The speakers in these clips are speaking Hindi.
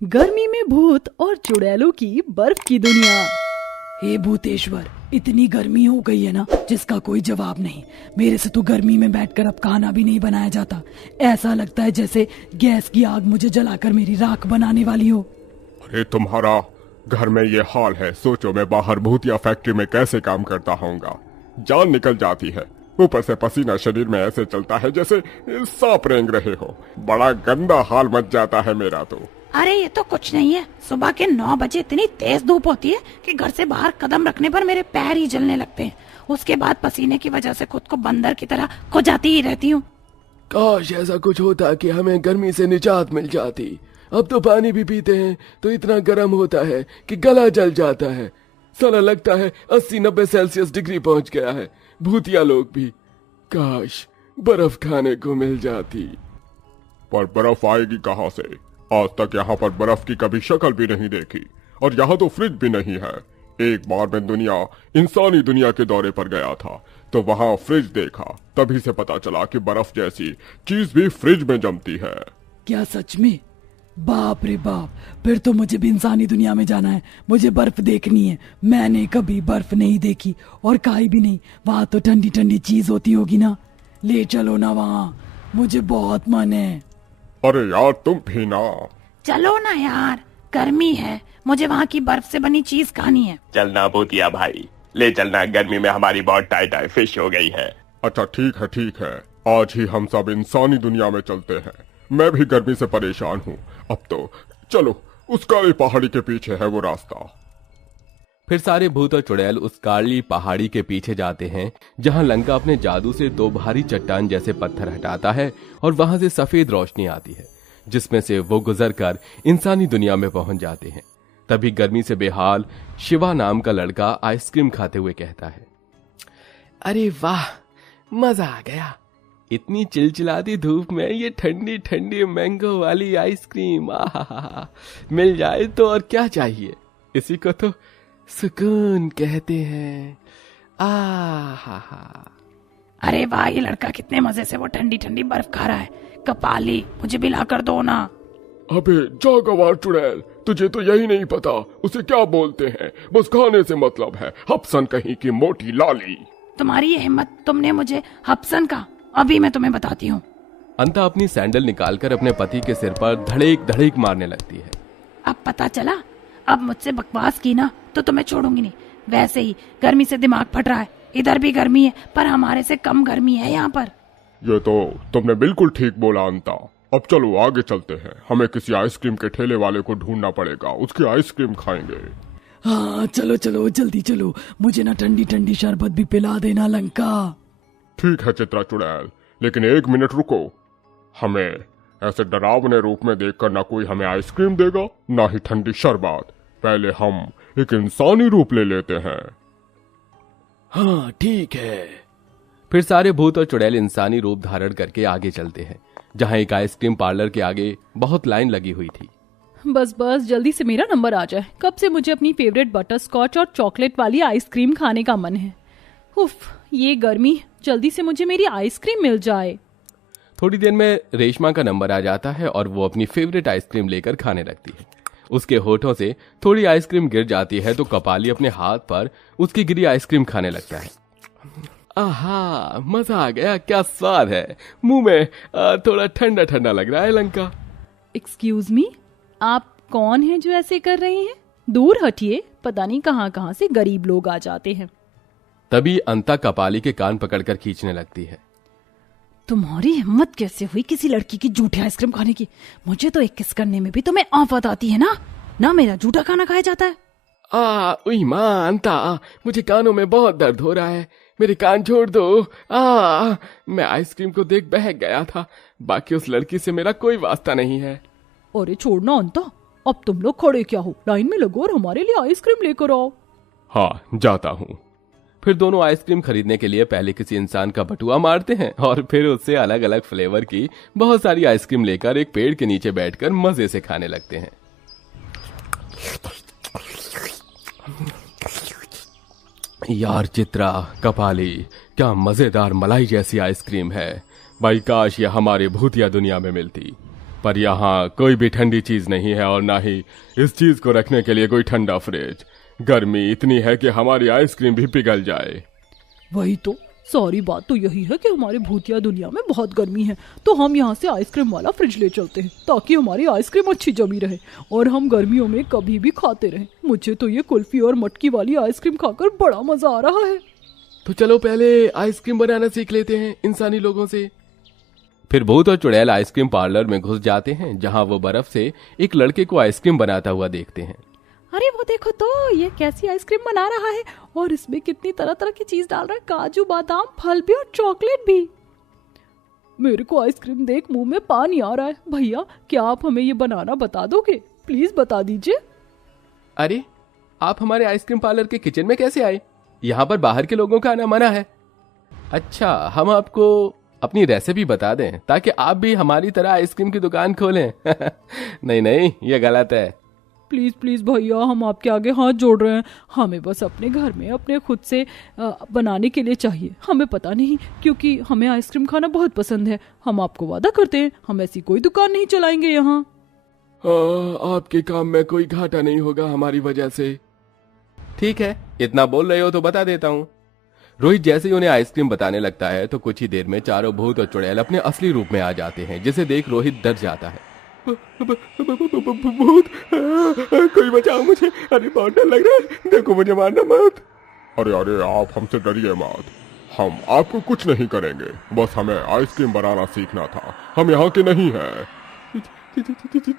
गर्मी में भूत और चुड़ैलों की बर्फ की दुनिया। हे भूतेश्वर, इतनी गर्मी हो गई है ना जिसका कोई जवाब नहीं। मेरे से तो गर्मी में बैठकर अब खाना भी नहीं बनाया जाता। ऐसा लगता है जैसे गैस की आग मुझे जलाकर मेरी राख बनाने वाली हो। अरे तुम्हारा घर में ये हाल है, सोचो मैं बाहर भूतिया फैक्ट्री में कैसे काम करता होऊंगा। जान निकल जाती है, ऊपर से पसीना शरीर में ऐसे चलता है जैसे सांप रेंग रहे हो। बड़ा गंदा हाल मच जाता है मेरा तो। अरे ये तो कुछ नहीं है, सुबह के 9 बजे इतनी तेज धूप होती है कि घर से बाहर कदम रखने पर मेरे पैर ही जलने लगते हैं। उसके बाद पसीने की वजह से खुद को बंदर की तरह खुजाती ही रहती हूँ। काश ऐसा कुछ होता कि हमें गर्मी से निजात मिल जाती। अब तो पानी भी पीते हैं तो इतना गर्म होता है कि गला जल जाता है। साला लगता है 80-90 सेल्सियस डिग्री पहुंच गया है। भूतिया लोग भी, काश बर्फ खाने को मिल जाती। पर बर्फ आएगी कहाँ से? आज तक यहाँ पर बर्फ की कभी शक्ल भी नहीं देखी, और यहाँ तो फ्रिज भी नहीं है। एक बार मैं इंसानी दुनिया के दौरे पर गया था तो वहाँ फ्रिज देखा, तभी से पता चला कि बर्फ जैसी चीज भी फ्रिज में जमती है। क्या सच में? बाप रे बाप, फिर तो मुझे भी इंसानी दुनिया में जाना है। मुझे बर्फ देखनी है। मैंने कभी बर्फ नहीं देखी और खाई भी नहीं। वहाँ तो ठंडी ठंडी चीज होती होगी ना। ले चलो ना वहाँ, मुझे बहुत मन है। अरे यार तुम भी ना। चलो ना यार, गर्मी है, मुझे वहाँ की बर्फ से बनी चीज खानी है। चलना भूतिया भाई, ले चलना। गर्मी में हमारी बहुत टाइट फिश हो गई है। अच्छा ठीक है, आज ही हम सब इंसानी दुनिया में चलते हैं। मैं भी गर्मी से परेशान हूँ। अब तो चलो, उस काली पहाड़ी के पीछे है वो रास्ता। फिर सारे भूत और चुड़ैल उस काली पहाड़ी के पीछे जाते हैं जहां लंका अपने जादू से 2 भारी चट्टान जैसे पत्थर हटाता है और वहां से सफेद रोशनी आती है जिसमें से वो गुजरकर इंसानी दुनिया में पहुंच जाते हैं। तभी गर्मी से बेहाल शिवा नाम का लड़का आइसक्रीम खाते हुए कहता है, अरे वाह, मजा आ गया। इतनी चिलचिलाती धूप में ये ठंडी ठंडी मैंगो वाली आइसक्रीम, आहा, मिल जाए तो और क्या चाहिए। इसी को तो सुकून कहते हैं। आहा। अरे वाह, ये लड़का कितने मजे से वो ठंडी ठंडी बर्फ खा रहा है। कपाली, मुझे भी ला कर दो ना। अबे जा गवार चुड़ैल, तुझे तो यही नहीं पता उसे क्या बोलते हैं। बस खाने से मतलब है, हपसन कहीं की मोटी लाली। तुम्हारी ये हिम्मत, तुमने मुझे हपसन का, अभी मैं तुम्हें बताती हूँ। अंता अपनी सैंडल निकालकर अपने पति के सिर पर धड़ेक धड़ेक मारने लगती है। अब पता चला, अब मुझसे बकवास की ना तो तुम्हें छोड़ूंगी नहीं। वैसे ही गर्मी से दिमाग फट रहा है। इधर भी गर्मी है पर हमारे से कम गर्मी है यहाँ पर। ये तो तुमने बिल्कुल ठीक बोला अंता। अब चलो आगे चलते हैं। हमें किसी आइसक्रीम के ठेले वाले को ढूंढना पड़ेगा, उसकी आइसक्रीम खाएंगे। हाँ चलो चलो, जल्दी चलो। मुझे ना ठंडी ठंडी शरबत भी पिला देना लंका। ठीक है चित्रा चुड़ैल, लेकिन 1 मिनट रुको। हमें ऐसे डरावने रूप में देखकर ना कोई हमें आइसक्रीम देगा ना ही ठंडी शरबत। पहले हम एक इंसानी रूप ले लेते हैं। हाँ ठीक है। फिर सारे भूत और चुड़ैल इंसानी रूप धारण करके आगे चलते हैं जहां एक आइसक्रीम पार्लर के आगे बहुत लाइन लगी हुई थी। बस बस जल्दी से मेरा नंबर आ जाए। कब से मुझे अपनी फेवरेट बटर स्कॉच और चॉकलेट वाली आइसक्रीम खाने का मन है। उफ, ये गर्मी, जल्दी से मुझे मेरी आइसक्रीम मिल जाए। थोड़ी देर में रेशमा का नंबर आ जाता है और वो अपनी फेवरेट आइसक्रीम लेकर खाने लगती है। उसके होठों से थोड़ी आइसक्रीम गिर जाती है तो कपाली अपने हाथ पर उसकी गिरी आइसक्रीम खाने लगता है। आहा, मजा आ गया, क्या स्वाद है। मुंह में थोड़ा ठंडा ठंडा लग रहा है लंका। एक्सक्यूज मी, आप कौन हैं जो ऐसे कर रहे हैं? दूर हटिए, पता नहीं कहां कहां से गरीब लोग आ जाते हैं। तभी अंता कपाली के कान पकड़कर खींचने लगती है। तुम्हारी हिम्मत कैसे हुई किसी लड़की की झूठी आइसक्रीम खाने की? मुझे तो एक किस करने में भी तुम्हें आफत आती है ना। ना मेरा झूठा खाना खाया जाता है। उई मां अंता, मुझे कानों में बहुत दर्द हो रहा है, मेरे कान छोड़ दो। मैं आइसक्रीम को देख बहक गया था। बाकी उस लड़की से मेरा कोई वास्ता नहीं है। अरे छोड़ना अंता, अब तुम लोग खड़े क्या हो? लाइन में लगो और हमारे लिए आइसक्रीम लेकर आओ। हाँ जाता हूँ। फिर दोनों आइसक्रीम खरीदने के लिए पहले किसी इंसान का बटुआ मारते हैं और फिर उससे अलग अलग फ्लेवर की बहुत सारी आइसक्रीम लेकर एक पेड़ के नीचे बैठकर मजे से खाने लगते हैं। यार चित्रा, कपाली, क्या मजेदार मलाई जैसी आइसक्रीम है भाई। काश ये हमारे भूतिया दुनिया में मिलती। पर यहाँ कोई भी ठंडी चीज नहीं है और ना ही इस चीज को रखने के लिए कोई ठंडा फ्रिज। गर्मी इतनी है कि हमारी आइसक्रीम भी पिघल जाए। वही तो, सारी बात तो यही है कि हमारे भूतिया दुनिया में बहुत गर्मी है, तो हम यहाँ से आइसक्रीम वाला फ्रिज ले चलते हैं ताकि हमारी आइसक्रीम अच्छी जमी रहे और हम गर्मियों में कभी भी खाते रहें। मुझे तो ये कुल्फी और मटकी वाली आइसक्रीम खाकर बड़ा मजा आ रहा है। तो चलो पहले आइसक्रीम बनाना सीख लेते हैं इंसानी लोगों से। फिर भूत और चुड़ैल आइसक्रीम पार्लर में घुस जाते हैं, जहाँ वो बर्फ से एक लड़के को आइसक्रीम बनाता हुआ देखते हैं। अरे वो देखो तो, ये कैसी आइसक्रीम बना रहा है और इसमें कितनी तरह तरह की चीज डाल रहा है, काजू बादाम फल भी और चॉकलेट भी। मेरे को आइसक्रीम देख मुंह में पानी आ रहा है। भैया क्या आप हमें ये बनाना बता दोगे? प्लीज बता दीजिए। अरे आप हमारे आइसक्रीम पार्लर के किचन में कैसे आए? यहाँ पर बाहर के लोगों का आना मना है। अच्छा, हम आपको अपनी रेसिपी बता दें ताकि आप भी हमारी तरह आइसक्रीम की दुकान खोलें। नहीं नहीं, ये गलत है। प्लीज प्लीज भैया, हम आपके आगे हाथ जोड़ रहे हैं। हमें बस अपने घर में अपने खुद से बनाने के लिए चाहिए। हमें पता नहीं, क्योंकि हमें आइसक्रीम खाना बहुत पसंद है। हम आपको वादा करते हैं हम ऐसी कोई दुकान नहीं चलाएंगे यहाँ। आपके काम में कोई घाटा नहीं होगा हमारी वजह से। ठीक है, इतना बोल रहे हो तो बता देता हूँ। रोहित जैसे ही उन्हें आइसक्रीम बताने लगता है तो कुछ ही देर में चारों भूत और चुड़ैल अपने असली रूप में आ जाते हैं, जिसे देख रोहित डर जाता है। भूत, कोई बचाओ मुझे। अरे बहुत डर लग रहा है, देखो मुझे मारना मत। अरे अरे आप हमसे डरिए मत, हम आपको कुछ नहीं करेंगे। बस हमें आइसक्रीम बनाना सीखना था, हम यहाँ के नहीं हैं।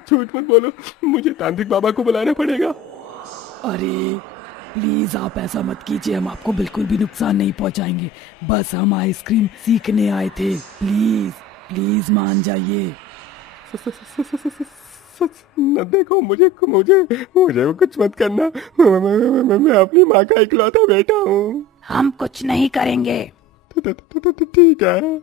झूठ मत बोलो, मुझे तांत्रिक बाबा को बुलाना पड़ेगा। अरे प्लीज आप ऐसा मत कीजिए, हम आपको बिल्कुल भी नुकसान नहीं पहुंचाएंगे। बस हम आइसक्रीम सीखने आए थे, प्लीज प्लीज मान जाइए। न देखो, मुझे कुछ मत करना। मैं अपनी माँ का इकलौता बेटा हूँ। हम कुछ नहीं करेंगे। ठीक है।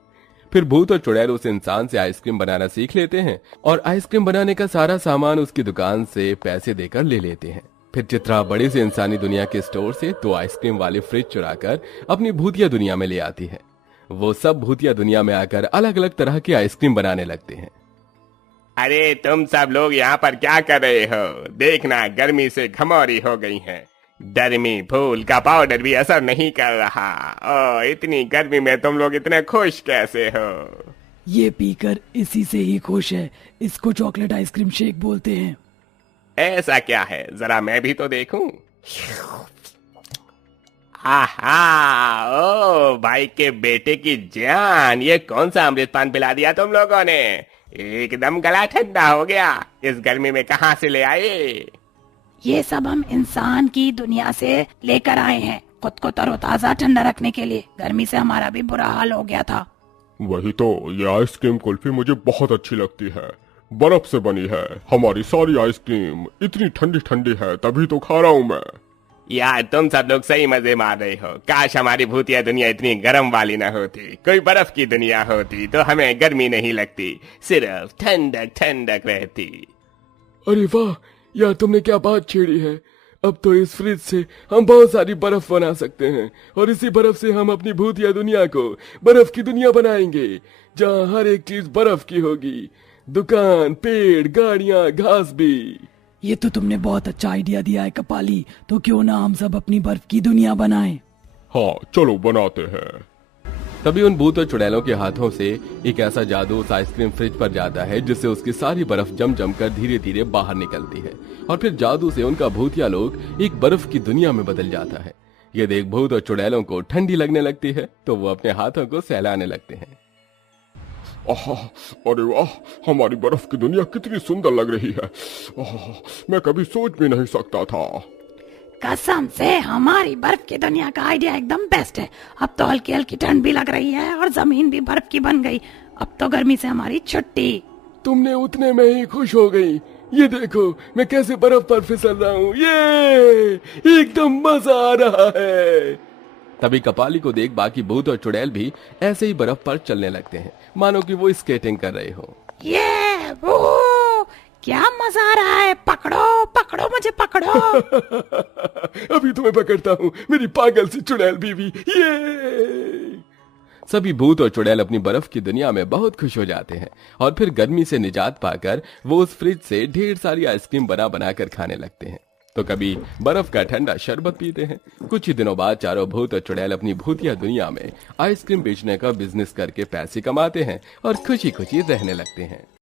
फिर भूत और चुड़ैल उस इंसान से आइसक्रीम बनाना सीख लेते हैं और आइसक्रीम बनाने का सारा सामान उसकी दुकान से पैसे देकर ले लेते हैं। फिर चित्रा बड़ी से इंसानी दुनिया के स्टोर से 2 आइसक्रीम वाले फ्रिज चुराकर अपनी भूतिया दुनिया में ले आती है। वो सब भूतिया दुनिया में आकर अलग अलग तरह की आइसक्रीम बनाने लगते हैं। अरे तुम सब लोग यहाँ पर क्या कर रहे हो? देखना गर्मी से घमौरी हो गई है। डरमी फूल का पाउडर भी असर नहीं कर रहा। ओ, इतनी गर्मी में तुम लोग इतने खुश कैसे हो? ये पीकर इसी से ही खुश है। इसको चॉकलेट आइसक्रीम शेक बोलते हैं। ऐसा क्या है, जरा मैं भी तो देखूं। आहा, ओ भाई के बेटे की जान, ये कौन सा अमृत पान पिला दिया तुम लोगों ने? एकदम गला ठंडा हो गया। इस गर्मी में कहाँ से ले आए? ये सब हम इंसान की दुनिया से लेकर आए हैं, खुद को तरोताजा ठंडा रखने के लिए। गर्मी से हमारा भी बुरा हाल हो गया था। वही तो, ये आइसक्रीम कुल्फी मुझे बहुत अच्छी लगती है, बर्फ से बनी है। हमारी सारी आइसक्रीम इतनी ठंडी ठंडी है, तभी तो खा रहा हूँ मैं। यार तुम सब लोग सही मजे मार रहे हो। काश हमारी भूतिया दुनिया इतनी गर्म वाली न होती, कोई बर्फ की दुनिया होती तो हमें गर्मी नहीं लगती, सिर्फ ठंडक ठंडक रहती। अरे वाह यार, तुमने क्या बात छेड़ी है। अब तो इस फ्रिज से हम बहुत सारी बर्फ बना सकते हैं और इसी बर्फ से हम अपनी भूतिया दुनिया को बर्फ की दुनिया बनाएंगे, जहाँ हर एक चीज बर्फ की होगी। दुकान, पेड़, गाड़ियाँ, घास भी। ये तो तुमने बहुत अच्छा आइडिया दिया है कपाली। तो क्यों ना हम सब अपनी बर्फ की दुनिया बनाएं। हाँ चलो बनाते हैं। तभी उन भूत और चुड़ैलों के हाथों से एक ऐसा जादू उस आइसक्रीम फ्रिज पर जाता है जिससे उसकी सारी बर्फ जम जम कर धीरे धीरे बाहर निकलती है और फिर जादू से उनका भूतिया लोग एक बर्फ की दुनिया में बदल जाता है। ये देख भूत और चुड़ैलों को ठंडी लगने लगती है तो वो अपने हाथों को सहलाने लगते हैं। अरे वाह, हमारी बर्फ की दुनिया कितनी सुंदर लग रही है। मैं कभी सोच भी नहीं सकता था। कसम से हमारी बर्फ की दुनिया का आइडिया एकदम बेस्ट है। अब तो हल्की हल्की ठंड भी लग रही है और जमीन भी बर्फ की बन गई। अब तो गर्मी से हमारी छुट्टी। तुमने उतने में ही खुश हो गई। ये देखो मैं कैसे बर्फ पर फिसल रहा हूँ। ये एकदम मजा आ रहा है। तभी कपाली को देख बाकी भूत और चुड़ैल भी ऐसे ही बर्फ पर चलने लगते हैं, मानो कि वो स्केटिंग कर रहे हो। ये वो क्या मजा आ रहा है। पकड़ो पकड़ो मुझे पकड़ो। अभी तुम्हें पकड़ता हूँ मेरी पागल सी चुड़ैल बीवी। ये सभी भूत और चुड़ैल अपनी बर्फ की दुनिया में बहुत खुश हो जाते हैं और फिर गर्मी से निजात पाकर वो उस फ्रिज से ढेर सारी आइसक्रीम बना बना कर खाने लगते हैं। तो कभी बर्फ का ठंडा शरबत पीते हैं। कुछ ही दिनों बाद चारों भूत और चुड़ैल अपनी भूतिया दुनिया में आइसक्रीम बेचने का बिजनेस करके पैसे कमाते हैं और खुशी खुशी रहने लगते हैं।